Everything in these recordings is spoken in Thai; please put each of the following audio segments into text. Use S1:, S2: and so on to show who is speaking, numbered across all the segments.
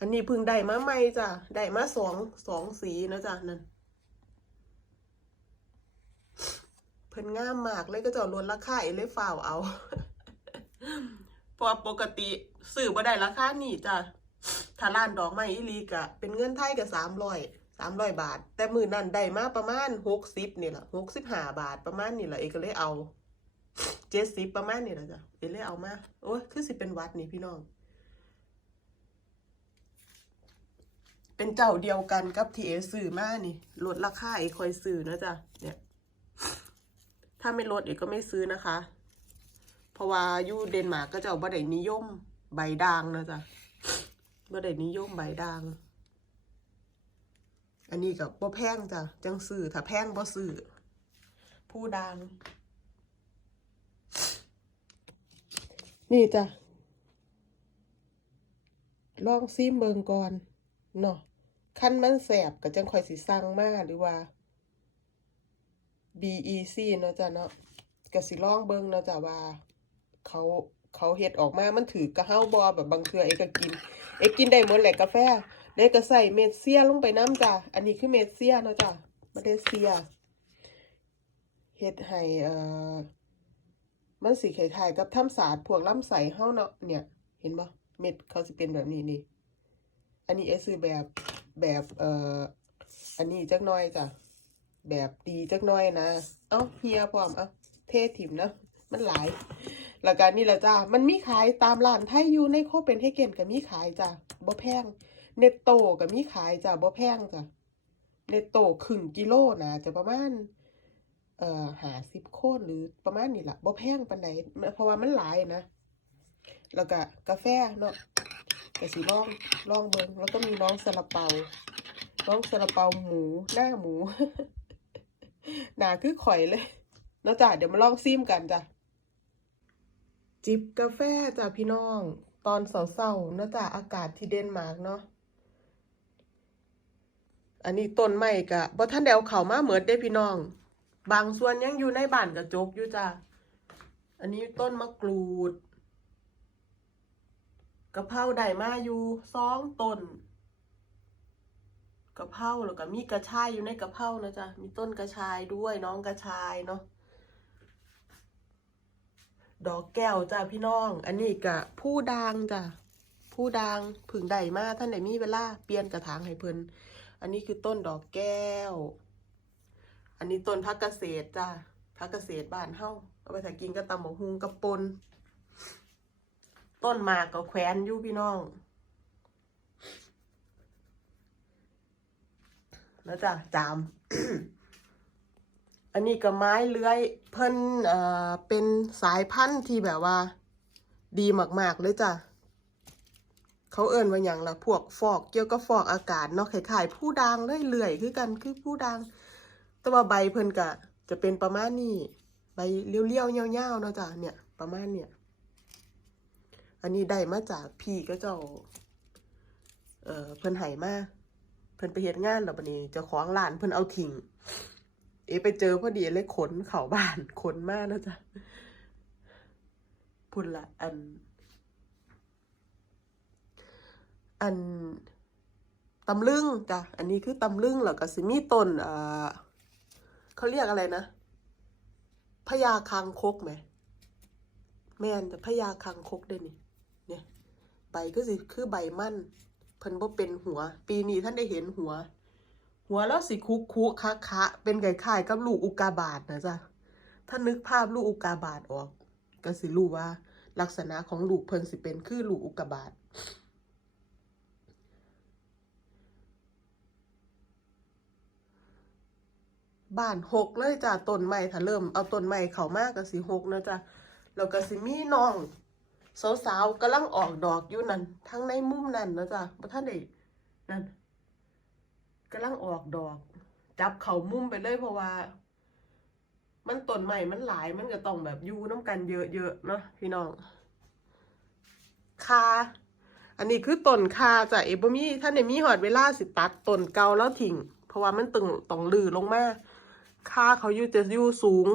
S1: อันนี้เพึ่งได้มาใหม่จ้ะได้มาสองสองสีนะจ้ะนั่นเพิ่นง่ามมากเลยก็จะลดราคาเอเลยฝ่าวเอาพราะว่าปกติซื้อบ่ได้ราคานี่จ้ะถ้าร้านดอกไม้อีหลีกะ เป็นเงินไทยก็สามร้อยสามร้อยบาท แต่มือนั่นได้มาประมาณหกสิบนี่แหละหกสิบห้าบาทประมาณนี่แหละเอก็เลยเอาเจ็ดสิบประมาณนี่แหละจ้ะเอกเลยเอามาโอ้ยคือสิเป็นวัดนี่พี่น้อง เป็นเจ้าเดียวกันกับที่เอซื้อมานี่ลดราคาเอคอยซื้อนะจ๊ะเนี่ยถ้าไม่ลดเอกก็ไม่ซื้อนะคะ เพราะว่าอยู่เดนมาร์กก็จะเอาบ่ไดนิยมใบด่างนะจ๊ะบ่ไดนิยมใบด่าง อันนี้กับบ่แพงจ้ะจังซื้อถ้าแพงบ่ซื้อผู้ดังนี่จ้ะลองซิมเบิงก่อน เนาะขั้นมันแสบก็จังค่อยสิสั่งมาหรือว่า BEC เนาะจ้ะเนาะก็สิลองเบิ่งเนาะจ้ะว่า เขาเขาเฮ็ดออกมา มันถือกระเฮาบอแบบบางเทือเอกก็กิน เอกกินได้หมดแหละกาแฟได้ก็ใส่เม็ดเซียลงไปน้ำจ้ะ อันนี้คือเม็ดเซียเนาะจ้ะม่ได้เซียเฮ็ดให้เอ่อมันสีคล้ายๆกับทำสาดพวกลำไส้เฮาเนาะเนี่ย เห็นบ่เม็ดเขาสิเป็นแบบนี้นี่ อันนี้เอซื้อแบบแบบเอ่ออันนี้จักน้อยจ้ะแบบดีจักน้อยนะเอ้าเฮียพร้อมเอ้าเทถิ่มนะมันหลายแล้วก็นี่แหละจ้ามันมีขายตามร้านไทยอยู่ในโคเป็นเทเกนก็มีขายจ้ะบ่แพง เนตโตก็มีขายจ้ะบ่แพงจ้ะเนตโตครึ่งกิโลนะจะประมาณเอ่อหาสิบโคนหรือประมาณนี้ล่ะบ่แพงปานใดเพราะว่ามันหลายนะ แล้วก็กาแฟเนาะ ก็สิลองลองเบิ่งแล้วก็มีน้องซาลาเปาน้องซาลาเปาหมูหน้าหมูหนาคือข่อยเลยนาะจ้ะเดี๋ยวมาลองซิมกันจ้ะจิบกาแฟจ้ะพี่น้อง ตอนเสาๆนาะจ้ะอากาศที่เดนมาร์กเนาะอันนี้ต้นไม้กะบ่ท่านเดเอาเข้ามาเหมือดเด้พี่น้อง บางส่วนยังอยู่ในบ้านกระจกอยู่จ้ะอันนี้ต้นมะกรูด กะเพราได้มาอยู่สองต้นกะเพราแล้วก็มีกระชายอยู่ในกะเพรานะจ๊ะมีต้นกระชายด้วยน้องกระชายเนาะดอกแก้วจ้ะพี่น้อง อันนี้กะผู้ดังจ้ะผู้ดังผึ่งใดมาท่านไหนมีเวลาเปลี่ยนกระถางให้เพิ่นอันนี้คือต้นดอกแก้ว อันนี้ต้นพักเกษตรจ้ะพักเกษตรบ้านเฮาเอาไปถ้ากินก็ตำหมกฮุงกระปน ต้นมาก็แขวนอยู่พี่น้องนะจ๊ะจาม อันนี้ก็ไม้เลื้อย เพิ่นเอ่อเป็นสายพันธุ์ที่แบบว่า ดีมาก ๆ เลยจ้ะเขาเอิ่นว่าอย่างละพวกฟอกเกี่ยวกับฟอกอากาศเนาะคล้ายๆผู้ดังเลยเลื่อยคือกันคือผู้ดัง แต่ว่าใบเพิ่นก็จะเป็นประมาณนี้ใบเลี้ยวๆยาวๆเนาะจ้ะเนี่ย ประมาณเนี่ย อันนี้ได้มาจากพี่ก็เจ้า เอ่อเพิ่นให้มาเพิ่นไปเฮ็ดงานแล้วบัดนี้เจ้าของร้านเพิ่นเอาทิ้งเอไปเจอพอดีเลยขนเข่าบ้านขนมากนะจ๊ะพุ่นละอัน อันตำลึงจ้ะอันนี้คือตำลึงแล้วก็สิมีต้นเอ่อเขาเรียกอะไรนะพญาคางคกไหมแม่นจะพญาคางคกได้นี่เนี่ ใบก็สิคือใบมั่นเพิ่นบ่เป็นหัว ปีนี้ท่านได้เห็นหัว หัวแล้วสิคุกคุคะคะเป็นไก่ข่ายกับลูกอุกาบาตนะจ๊ะถ้านึกภาพลูกอุกาบาตออก ก็สิรู้ว่า ลักษณะของลูกเพิ่นสิเป็นคือลูกอุกาบาตบ้านหกเลยจ้ะต้นไม้ถ้าเริ่มเอาต้นไม้เข้ามาก็สิหกนะจ๊ะแล้วก็สิมีน้อง สาวๆกำลังออกดอกอยู่นั่นทั้งในมุมนั่นนะจ๊ะบ่ท่านได้นั่นกำลังออกดอก จับเขามุมไปเลยเพราะว่า มันต้นใหม่มันหลายมันก็ต้องแบบอยู่น้ำกันเยอะๆเนาะพี่น้องคาอันนี้คือต้นคาจ้ะเอบ่มีท่านได้มีหอดเวลาสิตัดต้นเกาแล้วทิ้งเพราะว่ามันตึงต้องลือลงมาค่าเขาอยู่จะอยู่สูง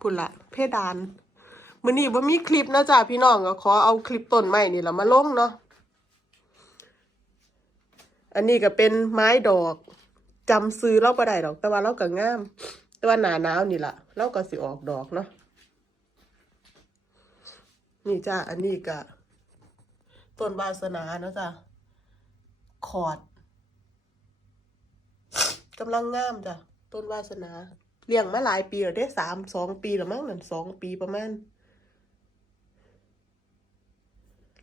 S1: พุ่นละเพดาน มื้อนี้บ่มีคลิปนะจ้ะพี่น้องก็ขอเอาคลิปต้นใหม่นี่ละมาลงเนาะอันนี้ก็เป็นไม้ดอกจำซื้อเราบ่ได้ดอก แต่ว่าเราก็งาม แต่ว่าหนาหนาวนี่แหละเราก็สิออกดอกเนาะนี่จ้าอันนี้ก็ต้นวาสนาเนาะจ้ะขอดกำลังงามจ้ะต้นวาสนาเลี้ยงมาหลายปีแล้วได้สามสองปีแล้วมั้งนั่นสองปีประมาณ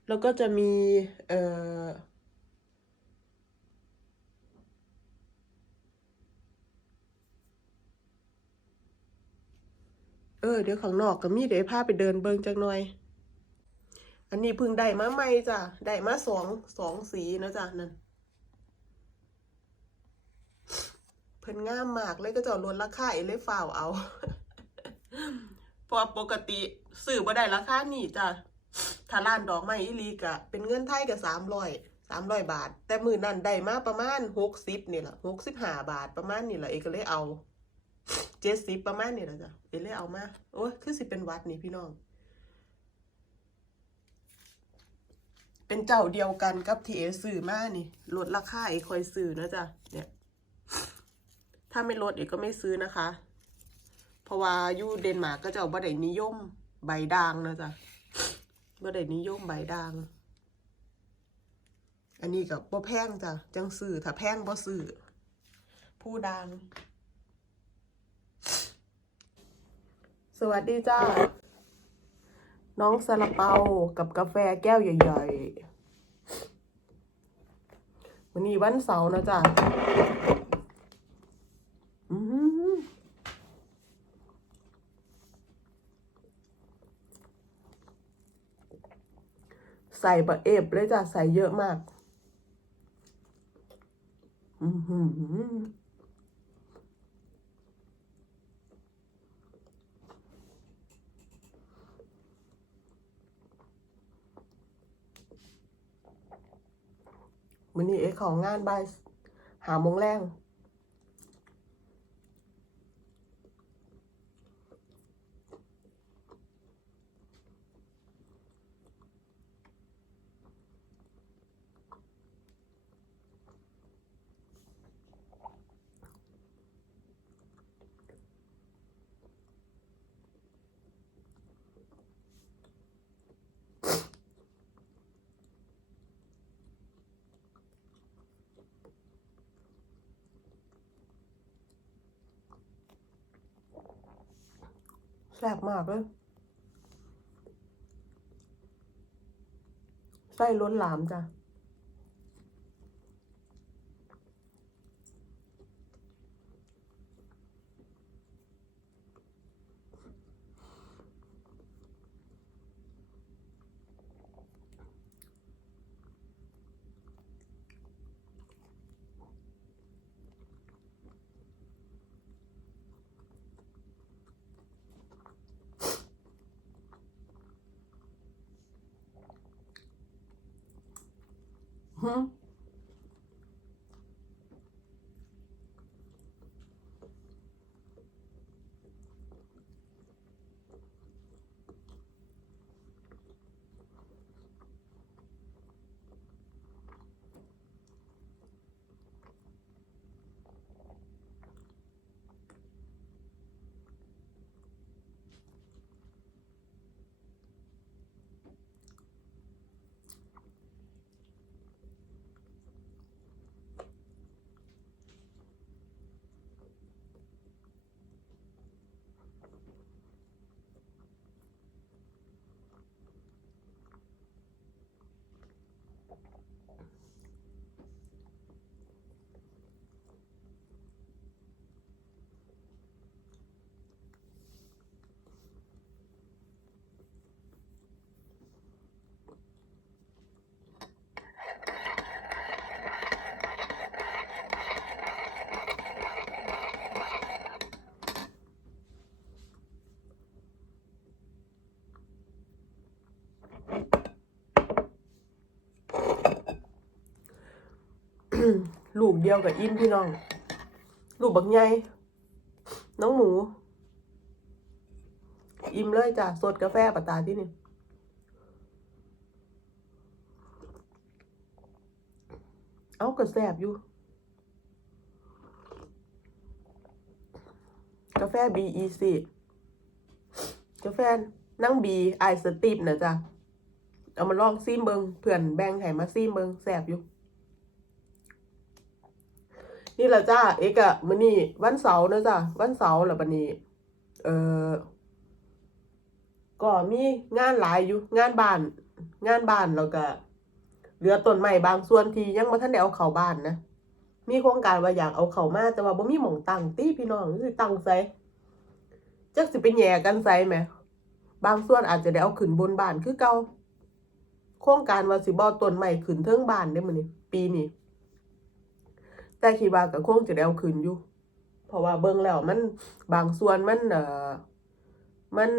S1: แล้วก็จะมีเอ่อเออเดี๋ยวข้างนอกก็มีเดี๋ยวพาไปเดินเบิงจังหน่อย อันนี้เพิ่งได้มาใหม่จ้ะได้มาสองสองสีนะจ้ะนั่นเพิ่นง่ามมากเลยก็จะลดราคาเอเลยฝ่าวเอาพราะปกติซื้อบ่ได้ราคานี่จ้ะ ถ้าร้านดอกไม้อีลีกะเป็นเงินไทยก็สามร้อยสามร้อยบาท แต่มือนั่นได้มาประมาณหกสิบนี่แหละหกสิบห้าบาทประมาณนี่แหละเอก็เลยเอาเจ็ดสิบประมาณนี่แหละจ้ะเอกเลยเอามาโอ้ยคือสิเป็นวัดนี่พี่น้อง เป็นเจ้าเดียวกันกับที่เอซื้อมานี่ลดราคาเอกคอยซื้อนะจ๊ะเนี่ยถ้าไม่ลดเอกก็ไม่ซื้อนะคะ เพราะว่าอยู่เดนมาร์กก็จะเอาบ่ไดนิยมใบด่างนะจ๊ะ บ่ได้นิยมใบด่าง อันนี้กับบ่แพงจ้ะ จังซื้อถ้าแพงบ่ซื้อผู้ดังสวัสดีจ้า น้องซาลาเปากับกาแฟแก้วใหญ่ๆวันนี้วันเสาร์นะจ๊ะอื้อหือใส่บะเอฟเลยจ้ะใส่เยอะมาก อือหือวันนี้เอ๊ของงานบ่ายหาโมงแรง แซ่บมากเลยไส้ล้นหลามจ้ะ หืม ลูกเดียวกับอินพี่น้อง ลูกบักใหญ่น้องหมู อิ่มเลยจ้ะสดกาแฟปะตาที่นี่เอาก็แซ่บอยู่ กาแฟ BEC กาแฟนั่งบีไอสติปนะจ๊ะ เอามาลองซีมเบิงเพื่อนแบ่งให้มาซีมเบิงแซ่บอยู่ นี่แหละจ้าเอกอะมื้อนี้วันเสาร์นะจ้ะวันเสาร์ล้วบัดนี้ เออก็มีงานหลายอยู่งานบ้าน งานบ้านแล้วก็เหลือต้นไม้บางส่วนที่ยังบ่ทันได้เอาเข้าบ้านนะมีโครงการว่าอยากเอาเข้ามาแต่ว่าบ่มีหม่องตั้งติพี่น้องสิตั้งไสจักสิไปแหย่กันไสแหมบางส่วนอาจจะได้เอาขึ้นบนบ้านคือเก่าโครงการว่าสิบ่ต้นไม้ขึ้นเทิงบ้านได้มื้อนี้ปีนี้ แต่คิดว่าก็คงจะได้เอาขึ้นอยู่ เพราะว่าเบิ่งแล้วมันบางส่วนมันเอ่อมัน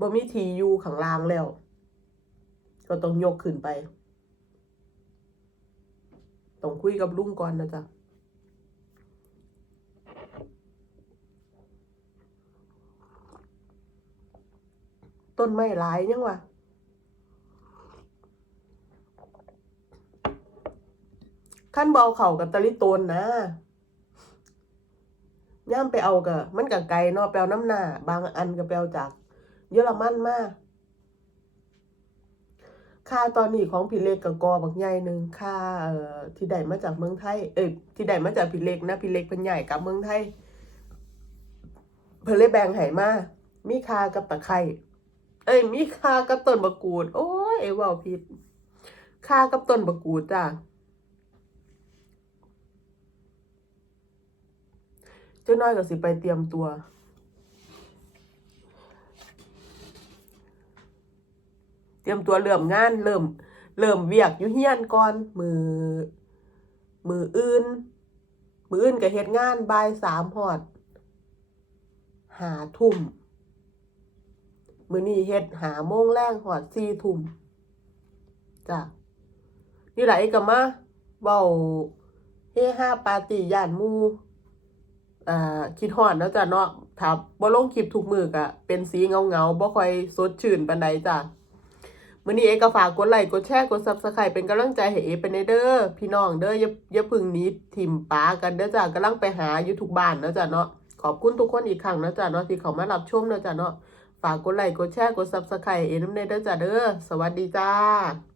S1: บ่มีทีอยู่ข้างล่างแล้ว ก็ต้องยกขึ้นไปต้องคุยกับลุงก่อนนะจ๊ะต้นไม้หลายยังวะ ขั้นเบอาเข่ากับตะลิโตนนะย่ามไปเอากะมันกับไก่เนาะแปลน้ำหน้า บางอันก็แปลจาก เยอรมันมาก ค่าตอนนี้ของพี่เล็กกับกอบักใหญ่หนึ่งค่าเอ่อที่ได้มาจากเมืองไทย เอ้ยที่ได้มาจากพี่เล็กนะพี่เล็กเป็นใหญ่กับเมืองไทย เพิ่นเลยแบงให้มามีค่ากับตะไคร้เอ้ยมีค่ากับต้นบะกูด โอ้ยเอว่าผิดค่ากับต้นบะกูดจ้ะ เจ้าน้อยก็สิไปเตรียมตัว เตรียมตัวเริ่มงานเริ่ม เริ่มเวียกอยู่เฮียนก่อนมือ มืออื่น มืออื่นก็เฮ็ดงานบ่ายสามหอดหาทุ่มมือนี้เฮ็ดหาโมงแรงหอดสี่ทุ่มจ้ะนี่แหละไอ้ก็มาเว้าเฮฮาปาตีย่านมู อ่าคิดฮอดแล้วจ้ะเนาะถ้าบ่ลงคลิปทุกมือก็เป็นสีเงาๆบ่ค่อยสดชื่นปานใดจ้ะมื้อนี้เอก็ฝากกดไลค์กดแชร์กด Subscribe เป็นกำลังใจให้เอเป็นเด้อพี่น้องเด้ออย่าอย่าพึ่งนี้ถิ่มป้ากันเด้อจ้ะกำลังไปหาอยู่ทุกบ้านนะจ้ะเนาะขอบคุณทุกคนอีกครั้งนะจ้ะเนาะที่เข้ามารับชมนะจ้ะเนาะฝากกดไลค์กดแชร์กด Subscribe เอน้ำเด้อจ้ะเด้อสวัสดีจ้า